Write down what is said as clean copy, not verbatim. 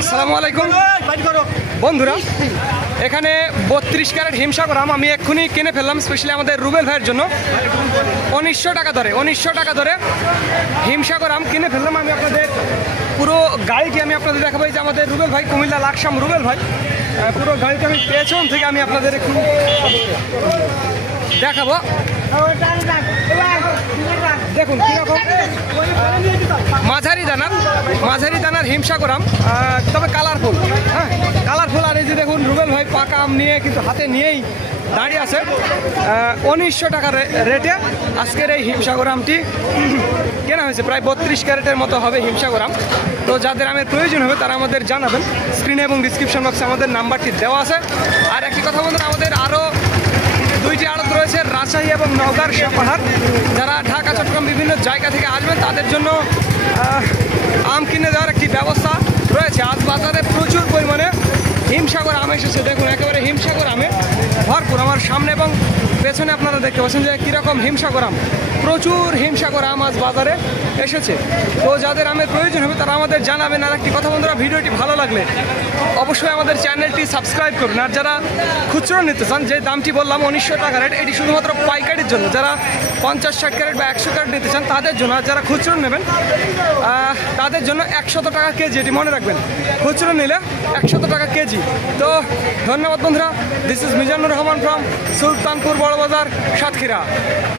আসসালামু আলাইকুম বন্ধুরা, এখানে 32 ক্যারেট হিমসাগর আম আমি এক্ষুনি কিনে ফেললাম স্পেশালি আমাদের রুবেল ভাইয়ের জন্য। 1900 টাকা ধরে হিমসাগর আম কিনে ফেললাম। আমি আপনাদের পুরো গাড়িটি আমি আপনাদের দেখাবো। যে আমাদের রুবেল ভাই, কুমিল্লা লাকসাম রুবেল ভাই, পুরো গাড়িটা আমি পেছন থেকে আমি আপনাদের একটু দেখাবো। দেখুন কীরকম মাঝারি দানার হিমসাগর আম, তবে কালারফুল, হ্যাঁ কালারফুল। আর এই যে দেখুন রুবেল ভাই পাকা আম নিয়ে কিন্তু হাতে নিয়েই দাঁড়িয়ে আছে। 1900 টাকার রেটে আজকের এই হিমসাগর আমটি কেনা হয়েছে। প্রায় 32 ক্যারেটের মতো হবে হিমসাগর আম। তো যাদের আমের প্রয়োজন হবে তারা আমাদের জানাবেন। স্ক্রিনে এবং ডিসক্রিপশন বক্সে আমাদের নাম্বারটি দেওয়া আছে। আর একটি কথা বলুন, আমাদের আরও 2টি আড়ত রয়েছে, রাজশাহী এবং নওগাঁর সাপাহার। যারা ঢাকা চট্টগ্রাম বিভিন্ন জায়গা থেকে আসবেন তাদের জন্য আম কিনে দেওয়ার একটি ব্যবস্থা রয়েছে। আজ বাজারে প্রচুর পরিমাণে হিমসাগর আম এসেছে। দেখুন একেবারে হিমসাগর আমে ভরপুর। আমার সামনে এবং পেছনে আপনারা দেখতে পাচ্ছেন যে কীরকম হিমসাগর আম, প্রচুর হিমসাগর আম আজ বাজারে এসেছে। তো যাদের আমের প্রয়োজন হবে তারা আমাদের জানাবেন। আর একটি কথা বন্ধুরা, ভিডিওটি ভালো লাগলে অবশ্যই আমাদের চ্যানেলটি সাবস্ক্রাইব করুন। আর যারা খুচরো নিতে চান, যে দামটি বললাম 1900 টাকা রেট, এটি শুধুমাত্র পাইকারির জন্য। যারা 50-60 ক্যারেট বা 100 ক্যারেট নিতে চান তাদের জন্য। আর যারা খুচরো নেবেন তাদের জন্য 100 টাকা কেজি, এটি মনে রাখবেন। খুচরো নিলে 100 টাকা কেজি। তো ধন্যবাদ বন্ধুরা। This is Mizanur Rahman from Sultanpur Barabazar, Satkhira.